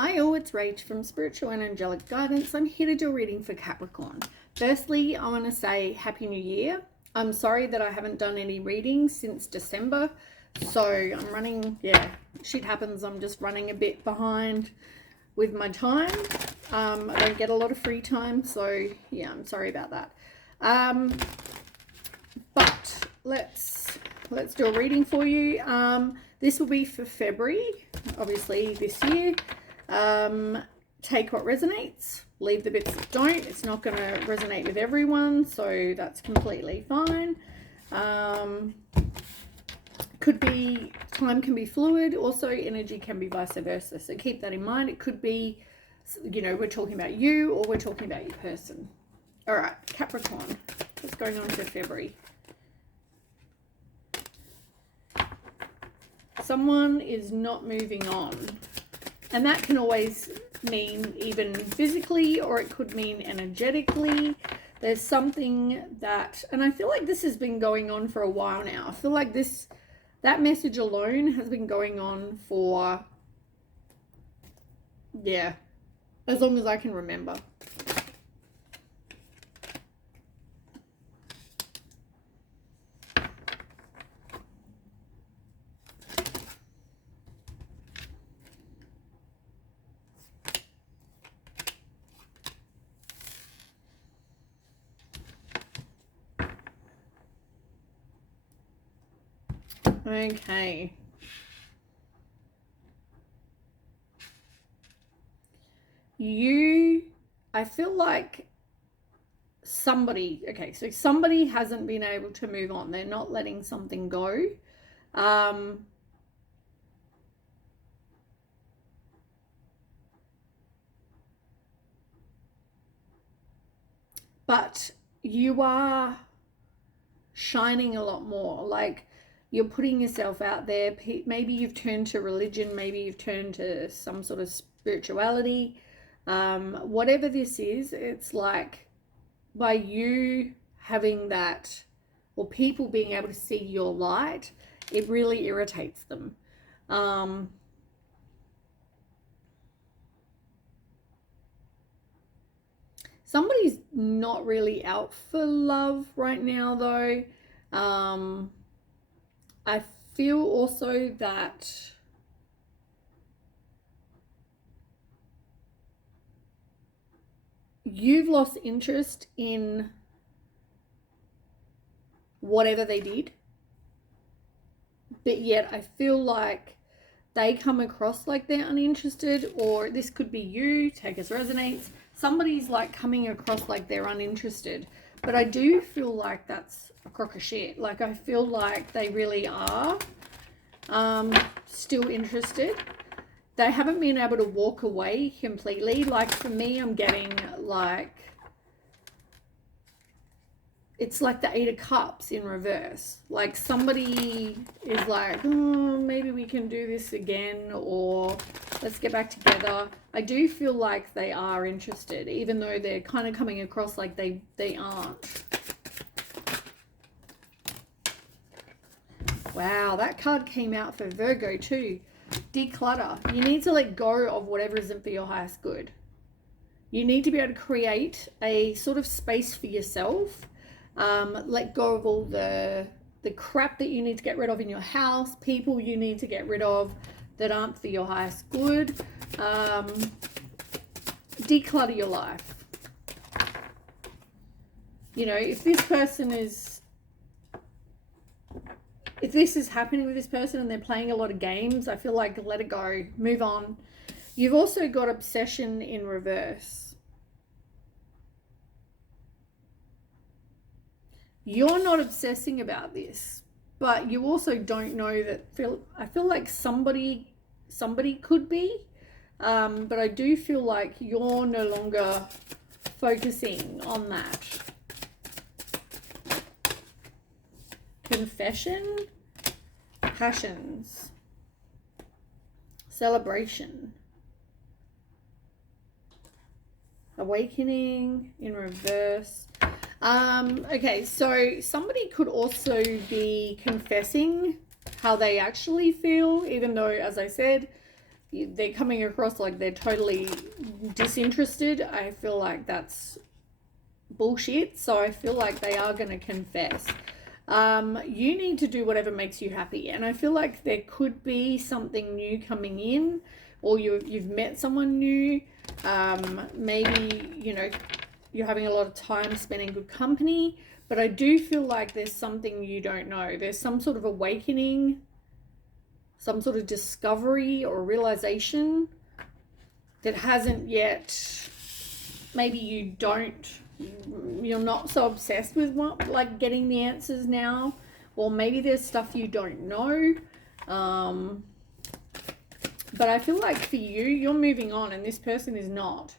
Hi all, it's Rach from Spiritual and Angelic Guidance. I'm here to do a reading for Capricorn. Firstly, I want to say Happy New Year. I'm sorry that I haven't done any readings since December. So I'm running, shit happens. I'm just running a bit behind with my time. I don't get a lot of free time. So yeah, I'm sorry about that. But let's do a reading for you. This will be for February, obviously this year. Take what resonates, leave the bits that don't. It's not going to resonate with everyone, so that's completely fine. Could be, time can be fluid, also energy can be vice versa, so keep that in mind. It could be, you know, we're talking about you or we're talking about your person. All right, Capricorn, what's going on for February? Someone is not moving on, and that can always mean even physically, or it could mean energetically. There's something that, and I feel like this has been going on for a while now. I feel like that message alone has been going on for, as long as I can remember. Okay. I feel like somebody hasn't been able to move on. They're not letting something go. But you are shining a lot more. Like, you're putting yourself out there. Maybe you've turned to religion. Maybe you've turned to some sort of spirituality. Whatever this is, it's like by you having that, or people being able to see your light, it really irritates them. Somebody's not really out for love right now, though. I feel also that you've lost interest in whatever they did, but yet I feel like they come across like they're uninterested, or this could be you, take as resonates. Somebody's like coming across like they're uninterested, but I do feel like that's a crock of shit. Like, I feel like they really are still interested. They haven't been able to walk away completely. Like, for me, I'm getting like, it's like the Eight of Cups in reverse. Like, somebody is like, maybe we can do this again, or let's get back together. I do feel like they are interested, even though they're kind of coming across like they aren't. Wow, that card came out for Virgo too. Declutter. You need to let go of whatever isn't for your highest good. You need to be able to create a sort of space for yourself. Let go of all the crap that you need to get rid of in your house, people you need to get rid of that aren't for your highest good. Declutter your life. You know, if this is happening with this person and they're playing a lot of games, I feel like let it go, move on. You've also got obsession in reverse. You're not obsessing about this, but you also don't know that. I feel like somebody could be, but I do feel like you're no longer focusing on that. Confession, passions, celebration, awakening in reverse. Okay, so somebody could also be confessing how they actually feel, even though, as I said, they're coming across like they're totally disinterested. I feel like that's bullshit. So I feel like they are going to confess. You need to do whatever makes you happy. And I feel like there could be something new coming in, or you've met someone new. Maybe, you know, you're having a lot of time spending good company, but I do feel like there's something you don't know. There's some sort of awakening, some sort of discovery or realization that hasn't yet, maybe you're not so obsessed with like getting the answers now, or maybe there's stuff you don't know. But I feel like for you're moving on and this person is not.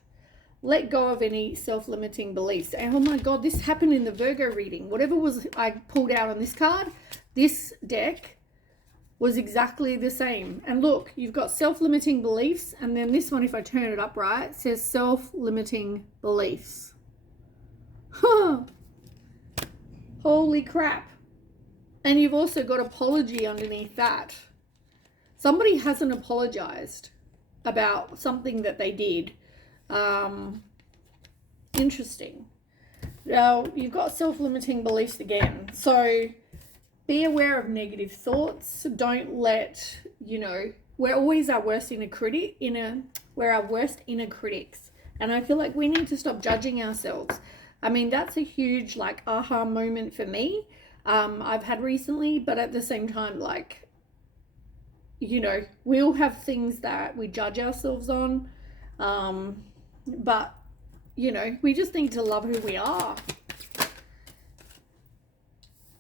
Let go of any self-limiting beliefs. And oh my God, this happened in the Virgo reading. Whatever was I pulled out on this card, this deck was exactly the same. And look, you've got self-limiting beliefs, and then this one, if I turn it up right, says self-limiting beliefs. Huh. Holy crap. And you've also got apology underneath that. Somebody hasn't apologized about something that they did. Interesting. Now, you've got self-limiting beliefs again. So be aware of negative thoughts. Don't let, you know, we're always our worst inner critic, we're our worst inner critics. And I feel like we need to stop judging ourselves. I mean, that's a huge like aha moment for me. I've had recently, but at the same time, like, you know, we all have things that we judge ourselves on. But, you know, we just need to love who we are.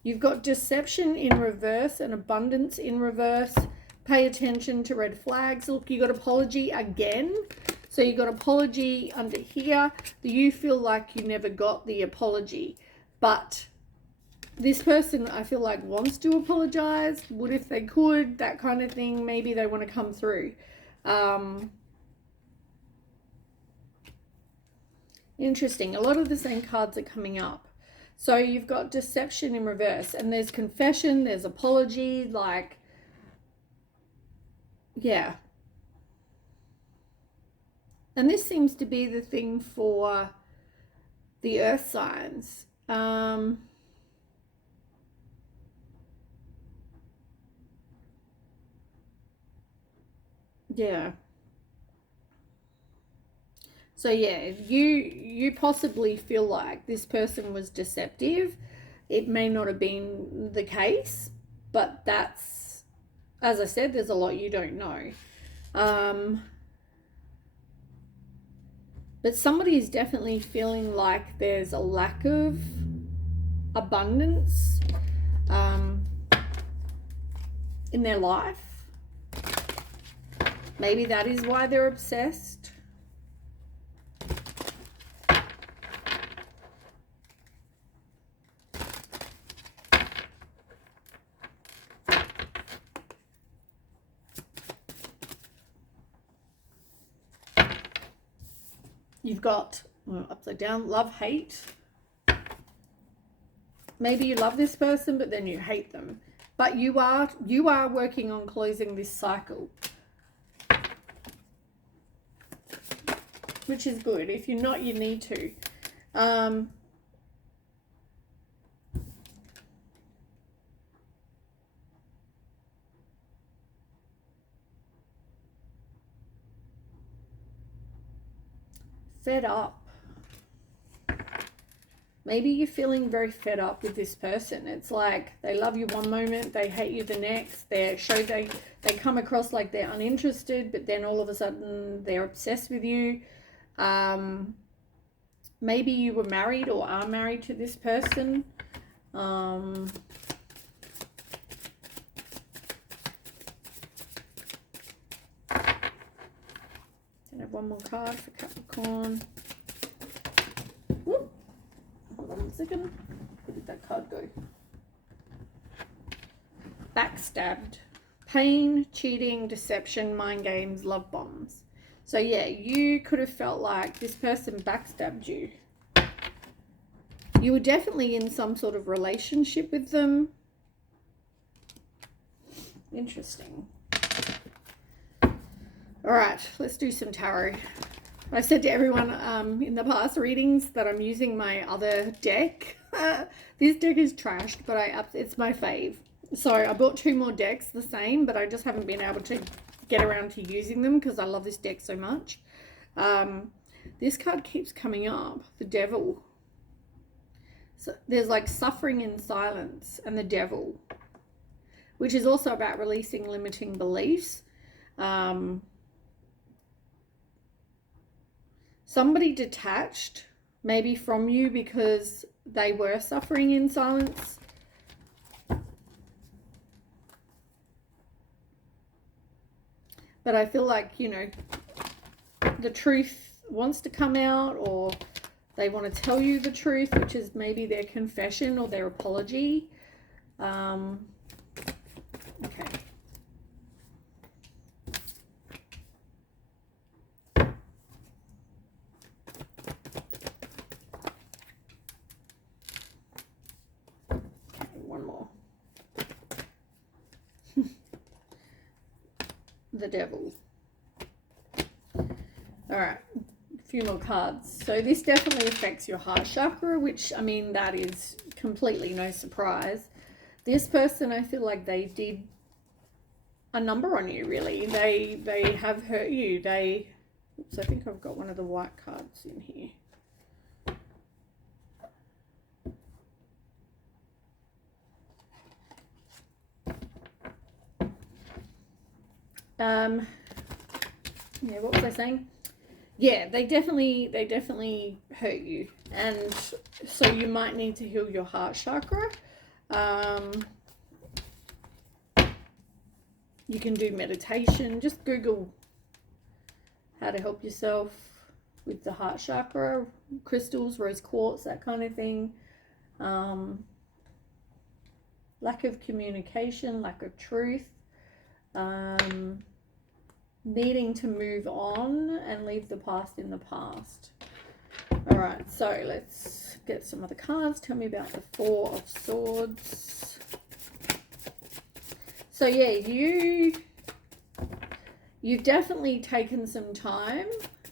You've got deception in reverse and abundance in reverse. Pay attention to red flags. Look, you got apology again. So you got apology under here. You feel like you never got the apology. But this person, I feel like, wants to apologize. Would if they could, that kind of thing. Maybe they want to come through. Interesting. A lot of the same cards are coming up. So you've got deception in reverse, and there's confession, there's apology, like, yeah. And this seems to be the thing for the earth signs. Yeah. So yeah, you possibly feel like this person was deceptive. It may not have been the case, but that's, as I said, there's a lot you don't know. But somebody is definitely feeling like there's a lack of abundance in their life. Maybe that is why they're obsessed. You've got upside down, love, hate. Maybe you love this person, but then you hate them. But you are working on closing this cycle, which is good. If you're not, you need to. Fed up. Maybe you're feeling very fed up with this person. It's like they love you one moment, they hate you the next. They come across like they're uninterested, but then all of a sudden they're obsessed with you. Maybe you were married or are married to this person. Can I have one more card for Capricorn? Whoop. Hold on a second. Where did that card go? Backstabbed. Pain, cheating, deception, mind games, love bombs. So yeah, you could have felt like this person backstabbed you. You were definitely in some sort of relationship with them. Interesting. All right, let's do some tarot. I said to everyone in the past readings that I'm using my other deck. This deck is trashed, but it's my fave. So I bought 2 more decks, the same, but I just haven't been able to get around to using them because I love this deck so much. This card keeps coming up, the Devil. So there's like suffering in silence and the Devil, which is also about releasing limiting beliefs. Somebody detached maybe from you because they were suffering in silence. But I feel like, you know, the truth wants to come out, or they want to tell you the truth, which is maybe their confession or their apology. Okay. One more. The Devil. All right, a few more cards. So this definitely affects your heart chakra, which, I mean, that is completely no surprise. This person, I feel like they did a number on you, really. They have hurt you. Oops, I think I've got one of the white cards in here. Yeah, what was I saying? Yeah, they definitely hurt you, and so you might need to heal your heart chakra. You can do meditation. Just Google how to help yourself with the heart chakra, crystals, rose quartz, that kind of thing. Lack of communication, lack of truth, needing to move on and leave the past in the past. All right, so let's get some other cards. Tell me about the Four of Swords. So yeah, you've definitely taken some time,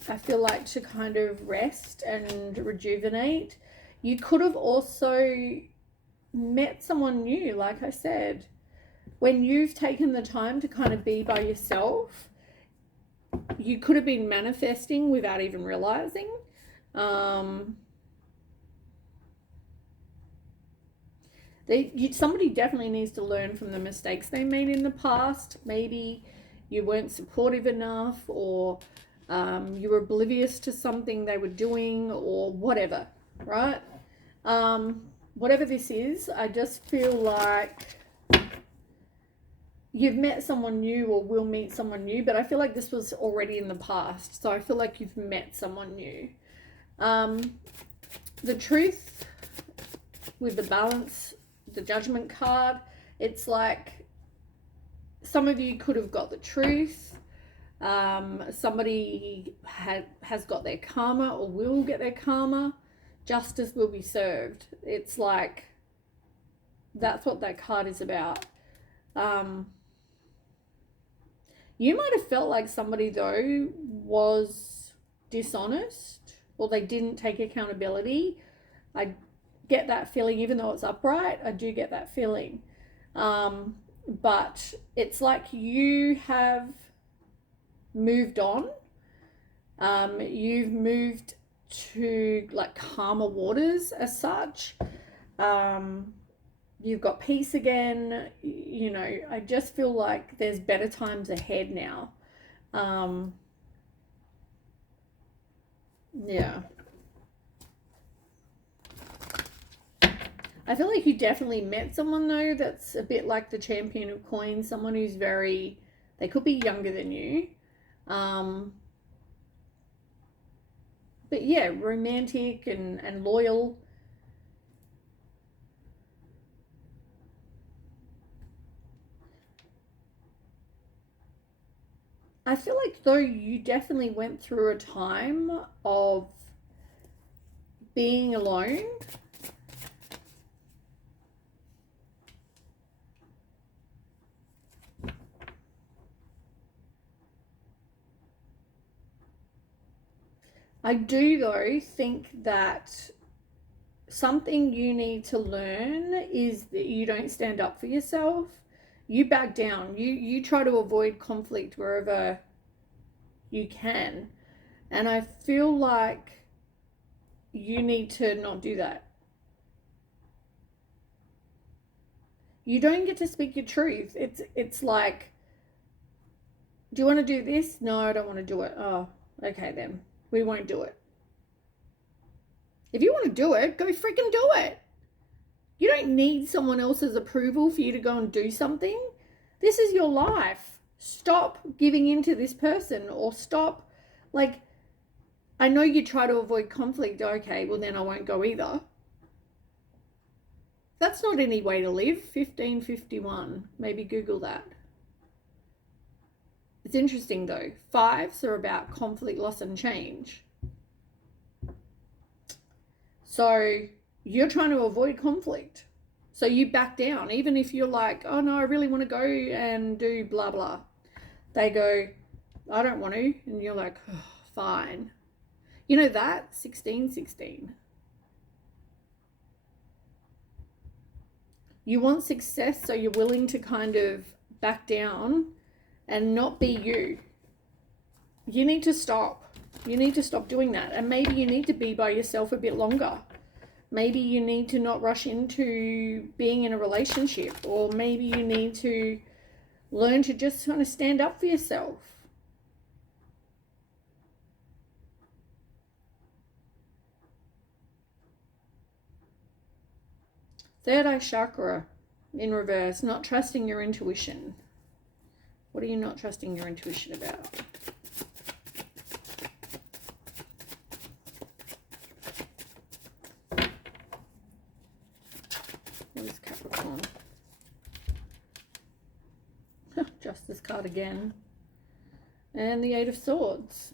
I feel like, to kind of rest and rejuvenate. You could have also met someone new, like I said. When you've taken the time to kind of be by yourself, you could have been manifesting without even realizing. Somebody definitely needs to learn from the mistakes they made in the past. Maybe you weren't supportive enough, or you were oblivious to something they were doing, or whatever, right? Whatever this is, I just feel like you've met someone new or will meet someone new, but I feel like this was already in the past. So I feel like you've met someone new. The Truth with the Balance, the Judgment card, it's like some of you could have got the truth. Somebody has got their karma or will get their karma. Justice will be served. It's like, that's what that card is about. You might have felt like somebody, though, was dishonest, or they didn't take accountability. I get that feeling, even though it's upright, I do get that feeling. But it's like you have moved on. You've moved to like calmer waters as such. You've got peace again. You know, I just feel like there's better times ahead now. Yeah. I feel like you definitely met someone, though, that's a bit like the Champion of Coins, someone who's very, they could be younger than you. But yeah, romantic and loyal. I feel like, though, you definitely went through a time of being alone. I do, though, think that something you need to learn is that you don't stand up for yourself. You back down. You try to avoid conflict wherever you can. And I feel like you need to not do that. You don't get to speak your truth. It's like, do you want to do this? No, I don't want to do it. Oh, okay then. We won't do it. If you want to do it, go freaking do it. You don't need someone else's approval for you to go and do something. This is your life. Stop giving in to this person, or stop, like, I know you try to avoid conflict. Okay, well then I won't go either. That's not any way to live. 1551. Maybe Google that. It's interesting though. Fives are about conflict, loss, and change. So you're trying to avoid conflict. So you back down. Even if you're like, oh no, I really want to go and do blah, blah. They go, I don't want to. And you're like, oh, fine. You know that? 1616. You want success, so you're willing to kind of back down and not be you. You need to stop. You need to stop doing that. And maybe you need to be by yourself a bit longer. Maybe you need to not rush into being in a relationship, or maybe you need to learn to just kind of stand up for yourself. Third eye chakra in reverse, not trusting your intuition. What are you not trusting your intuition about? What is Capricorn? Justice card again. And the Eight of Swords.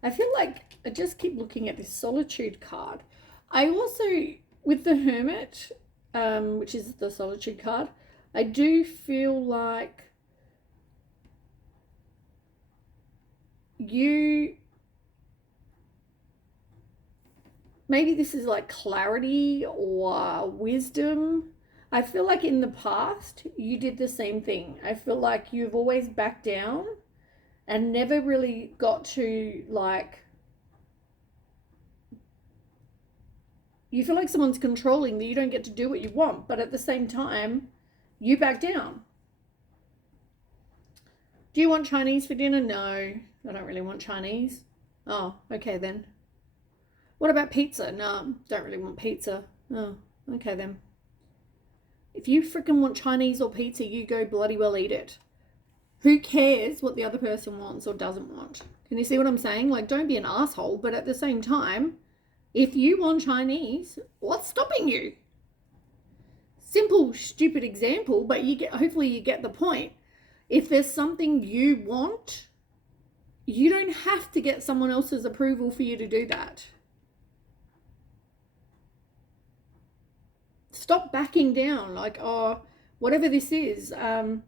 I feel like I just keep looking at this Solitude card. I also, with the Hermit, which is the Solitude card, I do feel like maybe this is like clarity or wisdom. I feel like in the past, you did the same thing. I feel like you've always backed down and never really got to, like, you feel like someone's controlling, that you don't get to do what you want, but at the same time, you back down. Do you want Chinese for dinner? No, I don't really want Chinese. Oh, okay then. What about pizza? No, don't really want pizza. Oh, okay then. If you freaking want Chinese or pizza, you go bloody well eat it. Who cares what the other person wants or doesn't want? Can you see what I'm saying? Like, don't be an asshole, but at the same time, if you want Chinese, what's stopping you? Simple, stupid example, but hopefully you get the point. If there's something you want, you don't have to get someone else's approval for you to do that. Stop backing down. Like, oh, whatever this is, oh,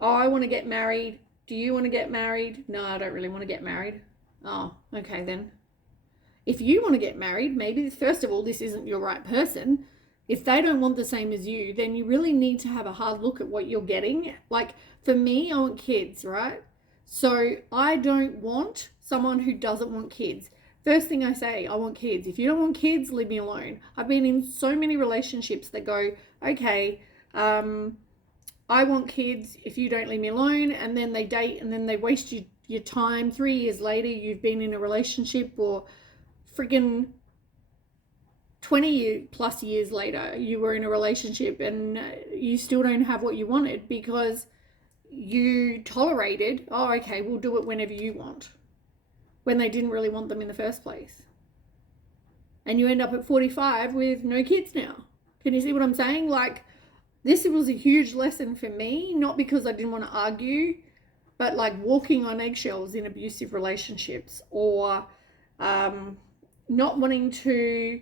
I want to get married. Do you want to get married? No, I don't really want to get married. Oh, okay then. If you want to get married, maybe first of all, this isn't your right person. If they don't want the same as you, then you really need to have a hard look at what you're getting. Like, for me, I want kids, right? So I don't want someone who doesn't want kids. First thing I say, I want kids. If you don't want kids, leave me alone. I've been in so many relationships that go, okay, I want kids if you don't leave me alone, and then they date and then they waste your time. 3 years later, you've been in a relationship, or friggin' 20 plus years later, you were in a relationship and you still don't have what you wanted because you tolerated, oh, okay, we'll do it whenever you want, when they didn't really want them in the first place. And you end up at 45 with no kids now. Can you see what I'm saying? Like, this was a huge lesson for me, not because I didn't want to argue, but like walking on eggshells in abusive relationships, or not wanting to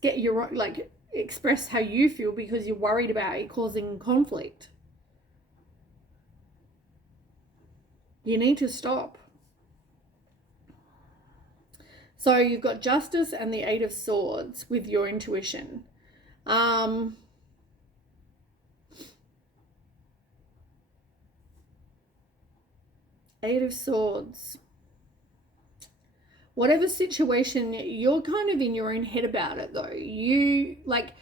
get your, like, express how you feel because you're worried about it causing conflict. You need to stop. So you've got Justice and the Eight of Swords with your intuition. Eight of Swords. Whatever situation, you're kind of in your own head about it though. You, like,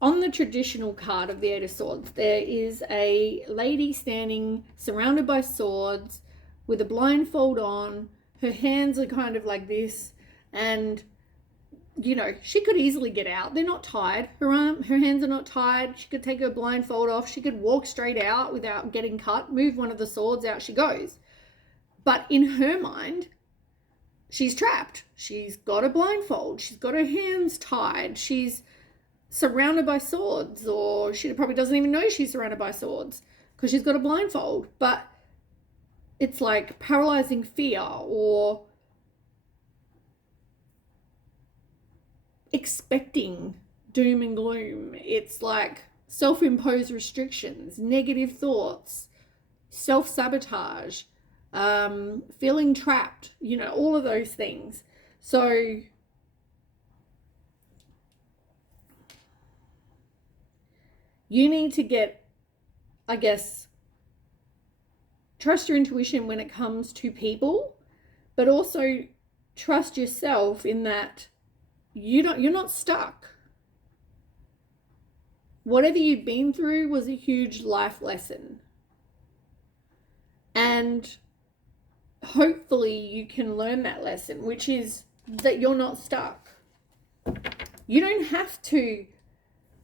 on the traditional card of the Eight of Swords, there is a lady standing surrounded by swords with a blindfold on. Her hands are kind of like this, and you know, she could easily get out. They're not tied. Her hands are not tied. She could take her blindfold off. She could walk straight out without getting cut, move one of the swords, out she goes. But in her mind, she's trapped. She's got a blindfold. She's got her hands tied. She's surrounded by swords, or she probably doesn't even know she's surrounded by swords because she's got a blindfold. But it's like paralyzing fear or expecting doom and gloom. It's like self-imposed restrictions, negative thoughts, self-sabotage, feeling trapped, you know, all of those things. So you need to get, I guess, trust your intuition when it comes to people, but also trust yourself in that you're not stuck. Whatever you've been through was a huge life lesson. And hopefully you can learn that lesson, which is that you're not stuck. You don't have to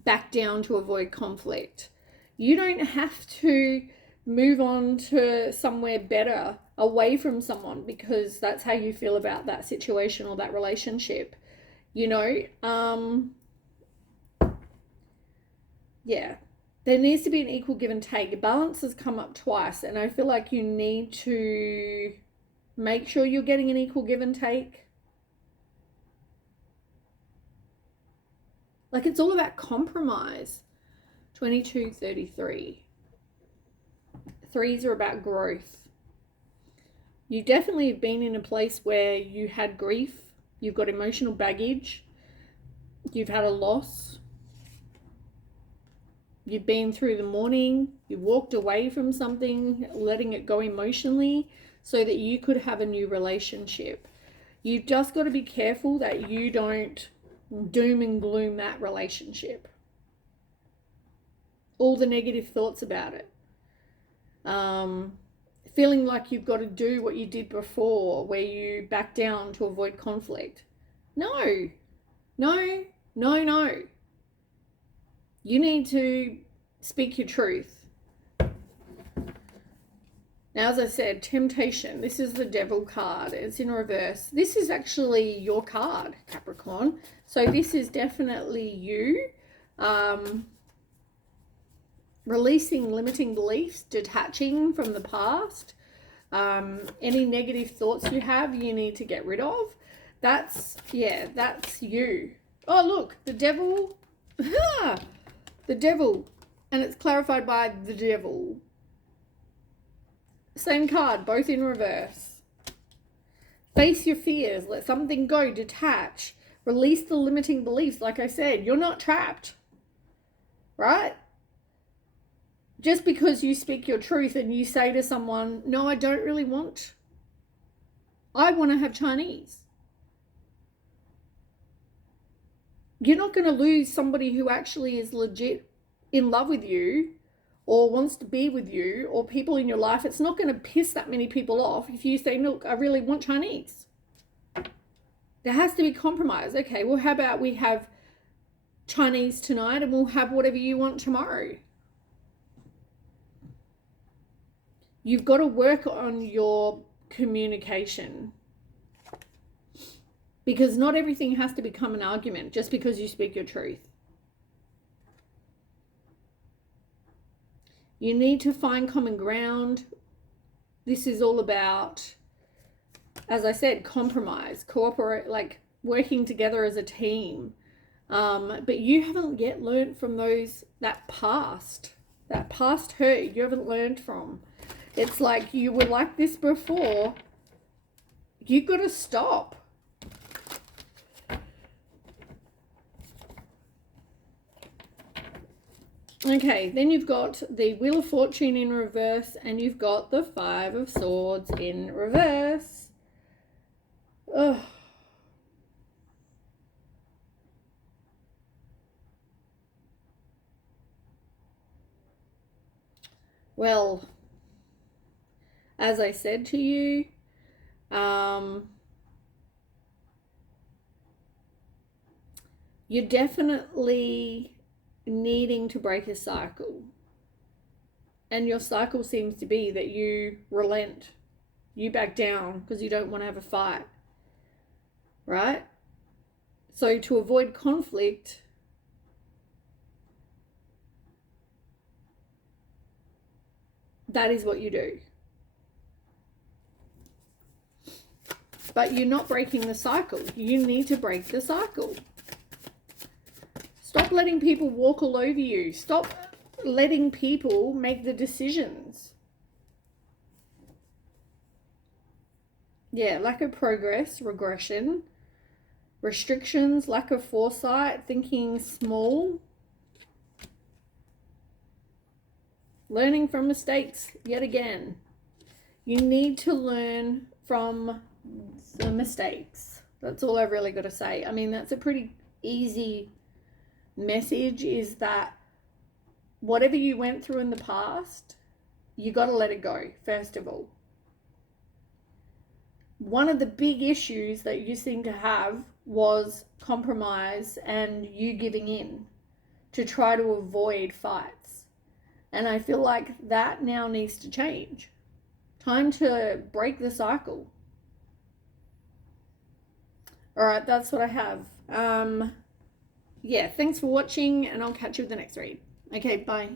back down to avoid conflict. You don't have to move on to somewhere better away from someone because that's how you feel about that situation or that relationship. You know, yeah, there needs to be an equal give and take. Balance has come up twice, and I feel like you need to make sure you're getting an equal give and take. Like, it's all about compromise. 2233. Threes are about growth. You definitely have been in a place where you had grief. You've got emotional baggage. You've had a loss. You've been through the mourning. You've walked away from something, letting it go emotionally so that you could have a new relationship. You've just got to be careful that you don't doom and gloom that relationship. All the negative thoughts about it. Feeling like you've got to do what you did before, where you back down to avoid conflict. No. You need to speak your truth. Now, as I said, temptation. This is the Devil card. It's in reverse. This is actually your card, Capricorn. So this is definitely you. Releasing limiting beliefs, detaching from the past. Any negative thoughts you have, you need to get rid of. That's you. Oh, look, the Devil. The Devil. And it's clarified by the Devil. Same card, both in reverse. Face your fears. Let something go. Detach. Release the limiting beliefs. Like I said, you're not trapped. Right? Just because you speak your truth and you say to someone, no, I don't really want. I want to have Chinese. You're not going to lose somebody who actually is legit in love with you or wants to be with you, or people in your life. It's not going to piss that many people off if you say, look, I really want Chinese. There has to be compromise. Okay, well, how about we have Chinese tonight and we'll have whatever you want tomorrow? You've got to work on your communication, because not everything has to become an argument just because you speak your truth. You need to find common ground. This is all about, as I said, compromise, cooperate, like working together as a team. But you haven't yet learned from that past hurt you haven't learned from. It's like you were like this before. You got to stop. Okay, then you've got the Wheel of Fortune in reverse, and you've got the Five of Swords in reverse. Ugh. Well, as I said to you, you're definitely needing to break a cycle. And your cycle seems to be that you relent, you back down because you don't want to have a fight, right? So to avoid conflict, that is what you do. But you're not breaking the cycle. You need to break the cycle. Stop letting people walk all over you. Stop letting people make the decisions. Yeah, lack of progress, regression, restrictions, lack of foresight, thinking small, learning from mistakes yet again. You need to learn from the mistakes. That's all I've really got to say. I mean, that's a pretty easy message, is that whatever you went through in the past, you got to let it go, first of all. One of the big issues that you seem to have was compromise and you giving in to try to avoid fights. And I feel like that now needs to change. Time to break the cycle. All right, that's what I have. Yeah, thanks for watching, and I'll catch you with the next read. Okay, bye.